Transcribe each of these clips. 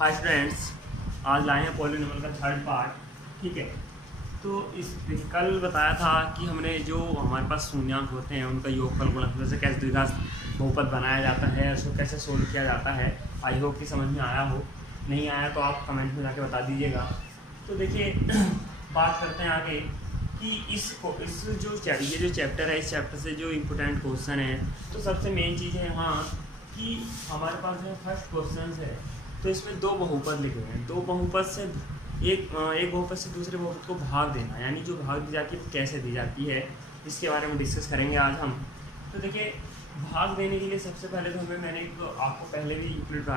Hi friends, आज लाए हैं पॉलिनोमियल का थर्ड पार्ट। ठीक है, तो इस कल बताया था कि हमने जो हमारे पास शून्यांक होते हैं उनका योगफल गुणनफल से कैसे द्विघात बहुपद बनाया जाता है, उसको कैसे सोल्व किया जाता है। आई होप कि समझ में आया हो, नहीं आया तो आप कमेंट में जाके बता दीजिएगा। तो देखिए बात करते हैं आगे कि इस ये जो चैप्टर है, इस चैप्टर से जो इम्पोर्टेंट क्वेश्चन है, तो सबसे मेन चीज़ है यहाँ कि हमारे पास जो फर्स्ट क्वेश्चन है तो इसमें दो बहुपद लिखे हुए हैं। दो बहुपद से एक बहुपद से दूसरे बहुपद को भाग देना, यानी जो भाग दी जाती है वो कैसे दी जाती है, इसके बारे में डिस्कस करेंगे आज हम। तो देखिए भाग देने के लिए सबसे पहले तो मैंने आपको पहले भी यूक्लिड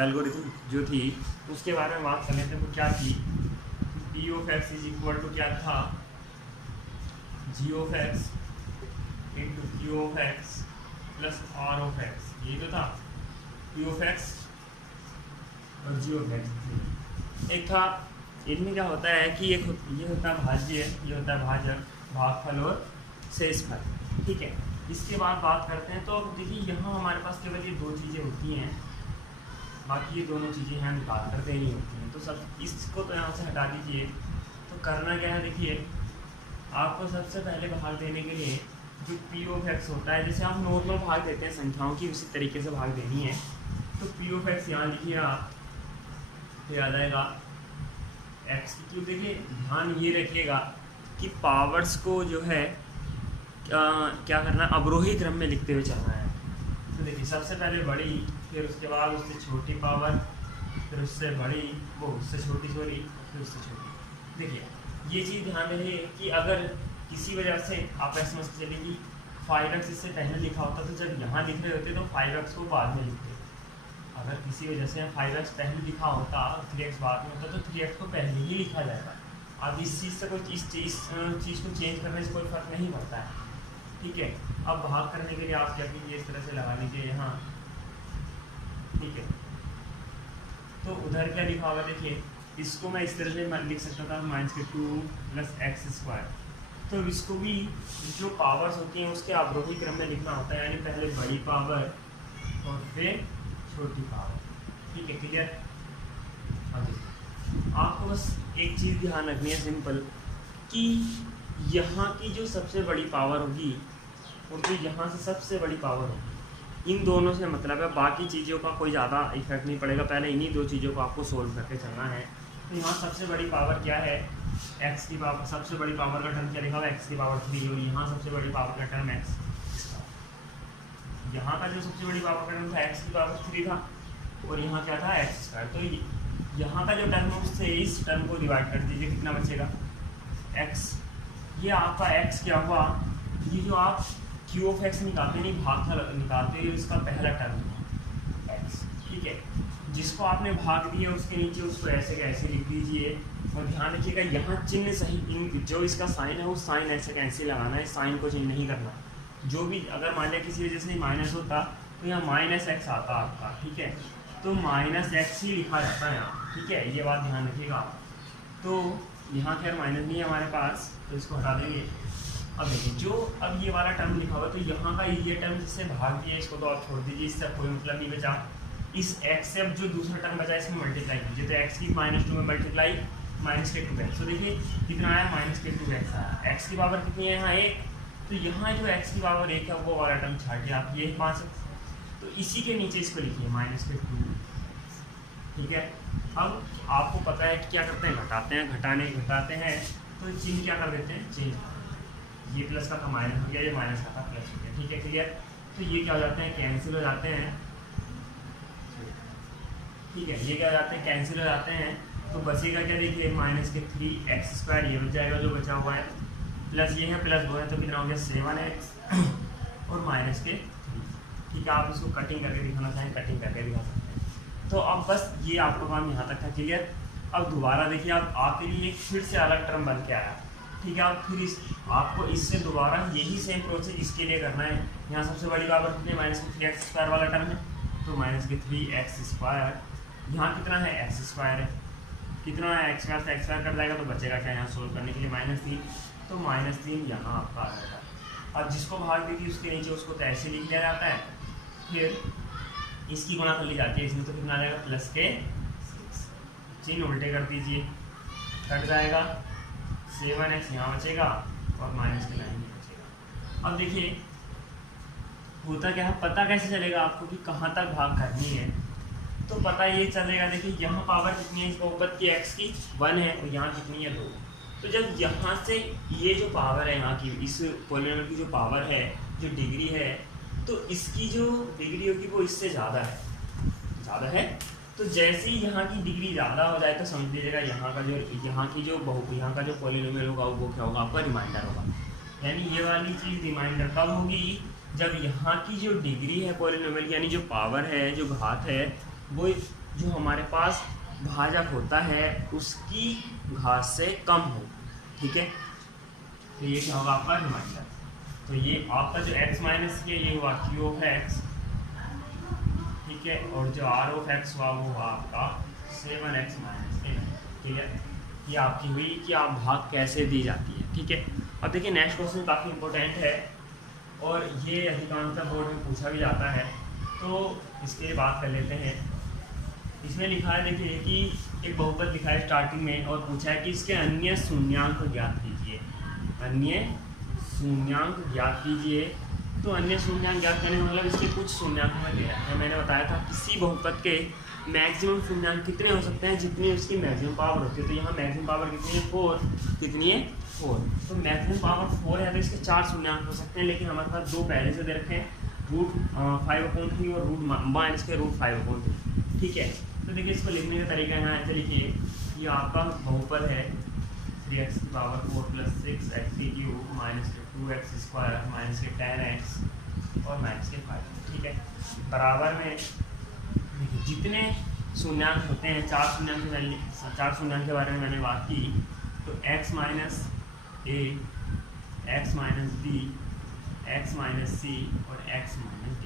एल्गोरिथम जो थी उसके बारे में बात कर लेते हैं। वो क्या थी, p of x is equal to क्या था, g of x into q of x plus r of x. ये तो था पी ऑफ एक्स और जी ऑफ एक्स। एक था, इनमें क्या होता है कि एक ये होता है भाज्य, ये होता है भाजक, भागफल और शेषफल। ठीक है, इसके बाद बात करते हैं। तो अब देखिए यहाँ हमारे पास केवल ये दो चीज़ें होती हैं, बाकी ये दोनों चीज़ें यहाँ निकाल कर देनी होती हैं। तो सब इसको तो यहाँ से हटा दीजिए। तो करना क्या है, देखिए आपको सबसे पहले भाग देने के लिए जो पी ऑफ एक्स होता है, जैसे आप नॉर्मल भाग देते हैं संख्याओं की, उसी तरीके से भाग देनी है। तो पी ऑफ एक्स यहाँ लिखिए आप, तो याद आएगा एक्स की क्यूब। देखिए ध्यान ये रखिएगा कि पावर्स को जो है क्या करना है, अवरोही क्रम में लिखते हुए चलना है। तो देखिए सबसे पहले बड़ी, फिर उसके बाद उससे छोटी पावर, फिर उससे बड़ी, वो उससे छोटी, फिर उससे छोटी। देखिए ये चीज़ ध्यान रहे कि अगर किसी वजह से आप ऐसे समझ चलिए कि 5x इससे पहले लिखा होता तो जब यहाँ लिख रहे होते तो 5x को बाद में लिखते। अगर किसी वजह से 5x पहले लिखा होता, 3x बाद में होता, तो 3x को पहले ही लिखा जाएगा। अब इस चीज़ से कोई इस चीज़ को चेंज करने से कोई फ़र्क नहीं पड़ता है। ठीक है, अब भाग करने के लिए आप क्या कीजिए, इस तरह से लगा लीजिए यहाँ। ठीक है, तो उधर क्या लिखा होगा, देखिए इसको मैं इस तरह से लिख सकता था -2 + x²। तो इसको भी जो पावर्स होती हैं उसके अवरोही क्रम में लिखना होता है, यानी पहले बड़ी पावर और फिर छोटी पावर। ठीक है, क्लियर। आपको बस एक चीज़ ध्यान रखनी है सिंपल, कि यहाँ की जो सबसे बड़ी पावर होगी और जो यहाँ से सबसे बड़ी पावर होगी, इन दोनों से मतलब है, बाकी चीज़ों का कोई ज़्यादा इफेक्ट नहीं पड़ेगा। पहले इन्हीं दो चीज़ों को आपको सोल्व करके चलना है। तो यहाँ सबसे बड़ी पावर क्या है, x की पावर। सबसे बड़ी पावर का टर्म क्या लिखा हुआ है, x की पावर 3, और यहाँ सबसे बड़ी पावर का टर्म x। यहाँ का जो सबसे बड़ी पावर का टर्म था x की पावर 3 था, और यहाँ क्या था x²। तो यहाँ का जो टर्म है उससे इस टर्म को डिवाइड कर दीजिए, कितना बचेगा x। ये आपका x क्या हुआ, ये जो आप q ऑफ x निकालते नहीं, भागफल निकालते हैं, इसका पहला टर्म x। ठीक है, जिसको आपने भाग दिया उसके नीचे उसको ऐसे का ऐसे लिख दीजिए। और ध्यान रखिएगा यहाँ चिन्ह सही, जो इसका साइन है वो साइन ऐसे कैसे लगाना है, साइन को चेंज नहीं करना। जो भी अगर मान लिया किसी वजह से माइनस होता तो यहाँ -x आता आपका। ठीक है, तो -x ही लिखा जाता है यहाँ। ठीक है, ये बात ध्यान रखिएगा। तो यहाँ खैर माइनस नहीं है हमारे पास, तो इसको हटा देंगे। अब देखिए जो अब ये वाला टर्म लिखा हुआ है, तो यहाँ का ये टर्म जिससे भाग दिया इसको तो आप छोड़ दीजिए, इससे कोई मतलब नहीं बचा। इस x से अब जो दूसरा टर्म बचा इसमें मल्टीप्लाई कीजिए, तो x की -2 में मल्टीप्लाई -k2x। तो देखिए कितना आया, -k2x आया। x की पावर कितनी है यहाँ 1, तो यहाँ जो x की पावर 1 है वो वाला टर्म छाट दिया आप, ये 5। तो इसी के नीचे इसको लिखिए -k2। ठीक है, अब आपको पता है कि क्या करते हैं, घटाते हैं, तो चिन्ह क्या कर देते हैं, चेंज। ये प्लस का माइनस हो गया, ये माइनस का प्लस हो गया। ठीक है, क्लियर। तो ये क्या हो जाते हैं, कैंसिल हो जाते हैं। ठीक है, ये क्या हो जाते हैं, कैंसिल हो जाते हैं। तो बचेगा क्या, देखिए -3x², ये बच जाएगा जो बचा हुआ है, प्लस ये है प्लस वो है, तो कितना हो गया 7x और -3। ठीक है, आप इसको कटिंग करके दिखाना चाहें, कटिंग करके दिखा सकते हैं। तो अब बस ये आपका काम यहाँ तक था, क्लियर। अब दोबारा देखिए आप आपके लिए एक फिर से अलग टर्म बन के आया। ठीक है, आप फिर आपको इससे दोबारा यही सेम प्रोसेस इसके लिए करना है। यहाँ सबसे बड़ी पावर कितनी, -3x² वाला टर्म है, तो -3x²। यहाँ कितना है, x² है, कितना है x² से x² कट जाएगा, तो बचेगा क्या यहाँ सोल्व करने के लिए -3। तो -3 यहाँ आपका आ जाएगा। अब जिसको भाग दी थी उसके नीचे उसको तो ऐसे लिख लिया जाता है, फिर इसकी गुणा कर ली जाती है, इसमें तो कितना आ जाएगा +k²। चिन्ह उल्टे कर दीजिए, कट जाएगा, 7x यहाँ बचेगा और माइनस के लाइन नहीं बचेगा। अब देखिए होता क्या है, पता कैसे चलेगा आपको कि कहाँ तक भाग करनी है, तो पता ये चलेगा, देखिए यहाँ पावर कितनी है इस बहुपद की x की 1 है और यहाँ कितनी है 2। तो जब यहाँ से ये जो पावर है यहाँ की, इस पॉलिनोमियल की जो पावर है, जो डिग्री है, तो इसकी जो डिग्री होगी वो इससे ज़्यादा है। तो जैसे ही यहाँ की डिग्री ज़्यादा हो जाए तो समझ लीजिएगा यहाँ का जो पॉलिनोमियल होगा वो क्या होगा, आपका रिमाइंडर होगा। यानी ये वाली चीज़ रिमाइंडर कब होगी, जब यहाँ की जो डिग्री है पॉलिनोमियल यानी जो पावर है, जो घात है, वो जो हमारे पास भाजक होता है उसकी घात से कम हो। ठीक है, तो ये क्या होगा आपका रिमाइंडर। तो ये आपका जो x माइनस है ये हुआ q ऑफ x, ठीक है, और जो r ऑफ x हुआ वो हुआ आपका 7x माइनस a। ठीक है, ये आपकी हुई कि आप भाग कैसे दी जाती है। ठीक है, अब देखिए नेक्स्ट क्वेश्चन काफ़ी इंपॉर्टेंट है और ये अधिकांशतः बोर्ड में पूछा भी जाता है, तो इसके बात कर लेते हैं। इसमें लिखा है देखिए कि एक बहुपद लिखा है स्टार्टिंग में और पूछा है कि इसके अन्य शून्यांक ज्ञात कीजिए। अन्य शून्यांक ज्ञात कीजिए। तो अन्य शून्यांक ज्ञात करने का मतलब इसके कुछ शून्यांक में दे रखा है। मैंने बताया था किसी बहुपद के मैक्सिमम शून्यांक कितने हो सकते हैं, जितनी उसकी मैक्सिमम पावर होती है। तो यहाँ मैक्सिमम पावर कितनी है 4, कितनी है 4। तो मैक्सिमम पावर 4 है तो इसके 4 शून्यांक हो सकते हैं, लेकिन हमारे पास 2 पहले से दे रखे हैं, √5/3 और -5/3। ठीक है, तो देखिए इसको लिखने का तरीका यहाँ ऐसे लिखिए, ये आपका बहुपद है 3x की पावर 4 + 6x³ - 2x² - 10x और -5। ठीक है, बराबर में जितने शून्यांक होते हैं, 4 शून्यांक के बारे में मैंने बात की, तो x minus a, x minus b, x minus c और x माइनस d,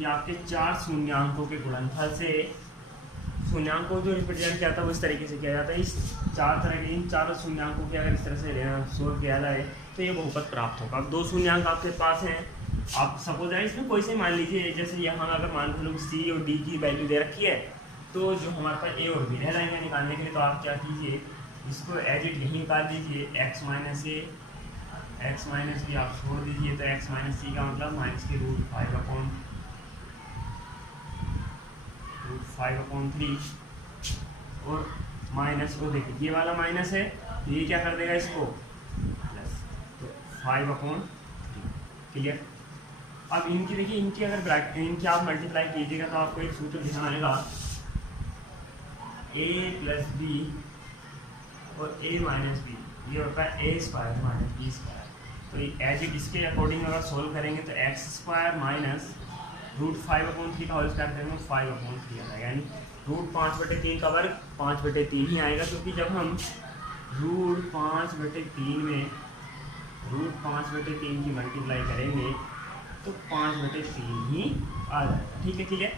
ये आपके 4 शून्यांकों के गुणनफल से शून्यांक को जो रिप्रेजेंट किया था वो इस तरीके से किया जाता है। इस इन चारों शून्यांकों के अगर इस तरह से सोल्व किया जाए तो ये बहुपद प्राप्त होगा। अब 2 शून्यांक आपके पास हैं, आप सपोज है इसमें कोई से मान लीजिए, जैसे यहाँ अगर मान लो सी और डी की वैल्यू दे रखी है, तो जो हमारे पास ए और बी रह जाएंगे निकालने के लिए, तो आप क्या कीजिए, इसको एज इट यहीं निकाल दीजिए, x minus a, x minus B आप छोड़ दीजिए, तो x माइनस सी का मतलब -√5/3 और माइनस वो देखिए ये वाला माइनस है, तो ये क्या कर देगा इसको प्लस, तो 5/3। क्लियर। अब इनकी देखिए, इनकी अगर इनकी आप मल्टीप्लाई कीजिएगा तो आपको एक सूत्र ध्यान आएगा, a + b और a - b, ये होता है a² - b²। तो एज इट इसके अकॉर्डिंग अगर सोल्व करेंगे तो x² - √5/3 का होल स्क्वायर करेंगे 5/3 आ जाएगा, यानी √5/3 का वर्ग 5/3 ही आएगा, क्योंकि जब हम √5/3 में √5/3 की मल्टीप्लाई करेंगे तो 5/3 ही आ जाएगा। ठीक है, क्लियर।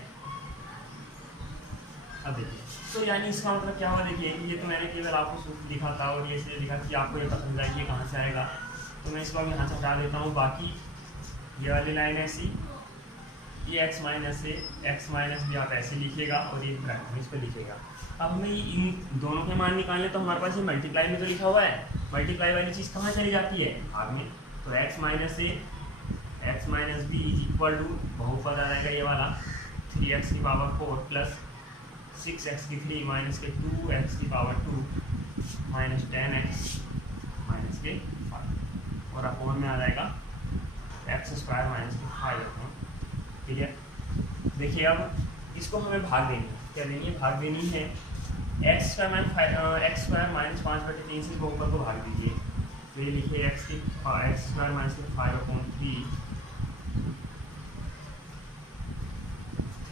अब देखिए, तो यानी इसका मतलब क्या हुआ, देखिए ये तो मैंने केवल आपको सूत्र लिखा था और ये से लिखा कि आपको ये पता चल जाएगी कहाँ से आएगा, तो मैं इस बार यहाँ से हटा देता हूँ। बाकी ये वाली लाइन ऐसी, ये x minus a, x minus भी आप ऐसे लिखिएगा और ये ब्रैकेट में इस पर लिखिएगा। अब हमें इन दोनों के मान निकालने, तो हमारे पास ये मल्टीप्लाई में तो लिखा हुआ है, मल्टीप्लाई वाली चीज़ कहाँ चली जाती है भाग में, तो x minus a, x minus b equal to बहुपद आ जाएगा ये वाला 3x की पावर 4 प्लस 6x³ माइनस के 2x की पावर 2 माइनस 10x माइनस के 5 और अपोन में आ जाएगा x² माइनस के 5। ठीक है, देखिए अब इसको हमें भाग देनी है, क्या देनी है, भाग देनी है। x² - 5/3 से बहुपद को भाग दीजिए, तो ये लिखिए x² - 5/3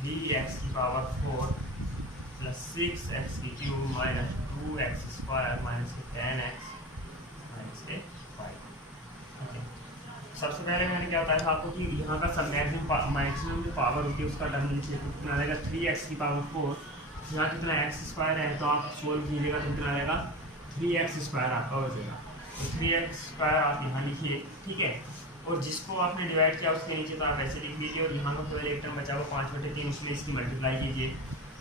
3x की power 4 plus 6x³ minus 2x² minus के 10x माइनस के 5। ओके, सबसे पहले मैंने क्या बताया था आपको कि यहाँ का सब मैक्सिमम जो पावर होती है उसका टर्म लिखिए, तो कितना आएगा 3x की पावर 4, यहाँ कितना x² है, तो आप सोल्व कीजिएगा तो कितना आएगा 3x² आपका बचेगा, तो 3x² आप यहाँ लिखिए। ठीक है, और जिसको आपने डिवाइड किया उसके नीचे तो आप ऐसे लिख लीजिए, और यहाँ का केवल एक टर्म बचा हुआ 5/3, इसलिए इसकी मल्टीप्लाई कीजिए,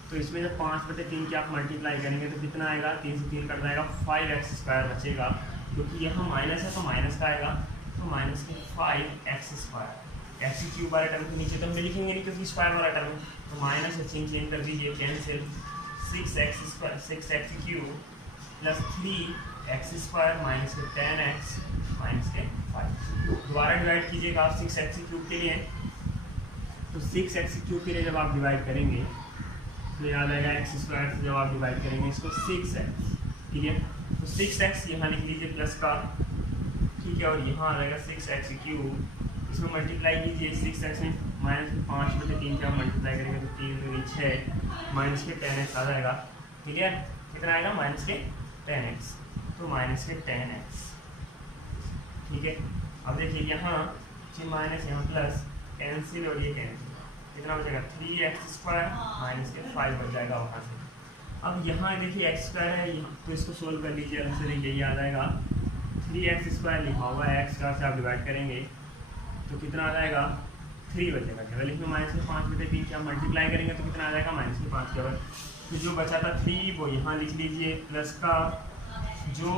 तो इसमें जब 5/3 की आप मल्टीप्लाई करेंगे तो कितना आएगा, 3 से 3 कट जाएगा, 5x² बचेगा, क्योंकि यहाँ माइनस है तो माइनस का आएगा, तो माइनस के 5x²। x³ वाले टर्म के नीचे तो हम लिखेंगे नहीं क्योंकि स्क्वायर वाला टर्म, तो माइनस से चेंज कर दीजिए, cancel, 6x³ plus 3x² minus के 10x माइनस के 5। दोबारा डिवाइड कीजिएगा आप 6x³ के लिए, तो 6x³ के लिए जब आप डिवाइड करेंगे तो याद आएगा x² से जब आप डिवाइड करेंगे इसको 6x, ठीक है, तो 6x यहाँ लिख लीजिए प्लस का, ठीक है, और यहाँ आ जाएगा 6x³, इसमें मल्टीप्लाई कीजिए, 6x में माइनस 5/3 का मल्टीप्लाई करेंगे तो 3 दूनी 6 माइनस के 10x आ जाएगा, ठीक है, कितना आएगा, माइनस के 10x, तो माइनस के 10x, ठीक है। अब देखिए यहाँ माइनस यहाँ प्लस, कैंसिल और ये कैंसिल, कितना बचेगा, 3x² माइनस के 5 बच जाएगा वहाँ से। अब यहाँ देखिए x² है, तो इसको सोल्व कर लीजिए, अलग से देखिए ये आ जाएगा 3x² लिखा हुआ है, x² से आप डिवाइड करेंगे तो कितना आ जाएगा, 3 बचेगा केवल, इसमें माइनस के 5/3 से आप मल्टीप्लाई करेंगे तो कितना आ जाएगा, माइनस के 5 केवल, तो जो बचा था 3 वो यहाँ लिख लीजिए, प्लस का जो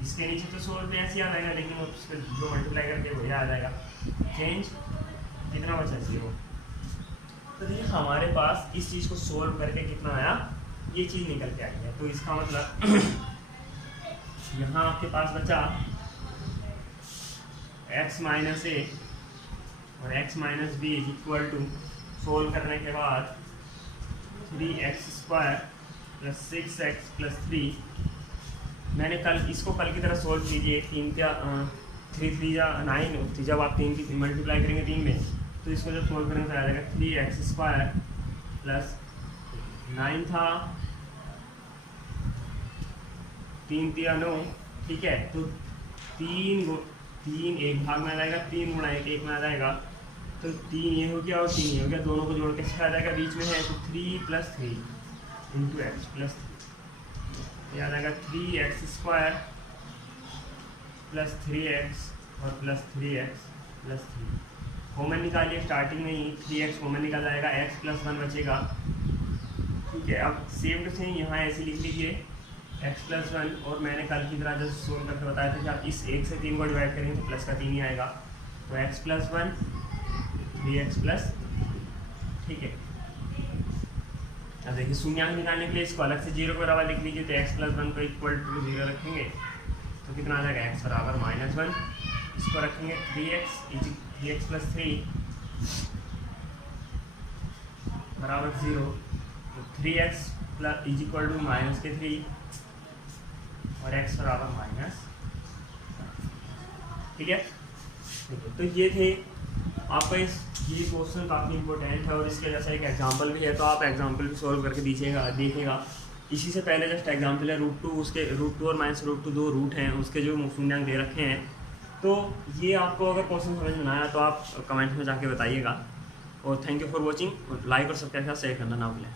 इसके नीचे तो सोल्व में ऐसे आ जाएगा, लेकिन उसके जो मल्टीप्लाई करके वही आ जाएगा, चेंज कितना बचा 0। तो देखिए हमारे पास इस चीज़ को सोल्व करके कितना आया, ये चीज़ निकल के आई है, तो इसका मतलब यहाँ आपके पास बचा x माइनस a और x minus b is equal to, solve करने के बाद 3x² प्लस 6x प्लस 3, मैंने इसको कल की तरह सोल्व कीजिए, 3 या 9, जब आप 3 की मल्टीप्लाई करेंगे 3 में, तो इसको जब सोल्व करेंगे तो आ जाएगा 3x² प्लस 9 था, 3 या 9, ठीक है, तो 3 एक भाग में आ जाएगा, 3 गुणा 1 में आ जाएगा, तो 3 ये हो गया और 3 ये हो गया, दोनों को जोड़ के 6 आ जाएगा, बीच में है तो 3 + 3 इंटू एक्स प्लस 3, ये आ जाएगा 3x² प्लस 3x और प्लस 3x प्लस 3। कॉमन निकालिए, स्टार्टिंग में ही 3x कॉमन निकल जाएगा, x + 1 बचेगा, ठीक है। अब सेम टू सेम यहाँ ऐसे लिख लीजिए x + 1, और मैंने कल की तरह जो सोल्व करके बताया था कि आप इस 1 से 3 को डिवाइड करेंगे तो प्लस का 3 ही आएगा, तो x + 1 3x प्लस, ठीक है। अब देखिए शून्यांक निकालने के लिए इसको अलग से 0 के बराबर लिख लीजिए, तो x + 1 को इक्वल टू 0 रखेंगे तो कितना आ जाएगा, x बराबर -1, इसको रखेंगे 3x + 3 बराबर 0, तो 3x इज इक्वल टू -3 और x बराबर -, ठीक है। तो ये थे आपका ये क्वेश्चन काफ़ी इंपॉर्टेंट है, और इसके जैसा एक एग्जांपल भी है, तो आप एग्जांपल भी सॉल्व करके देखिएगा। इसी से पहले जस्ट एग्जांपल है √2, उसके √2 और -√2 दो रूट हैं, उसके जो शून्यांक दे रखे हैं, तो ये आपको अगर क्वेश्चन समझ में आया तो आप कमेंट में जाके बताइएगा। और thank you for watching, like और सब्सक्राइब शेयर करना ना भूलें।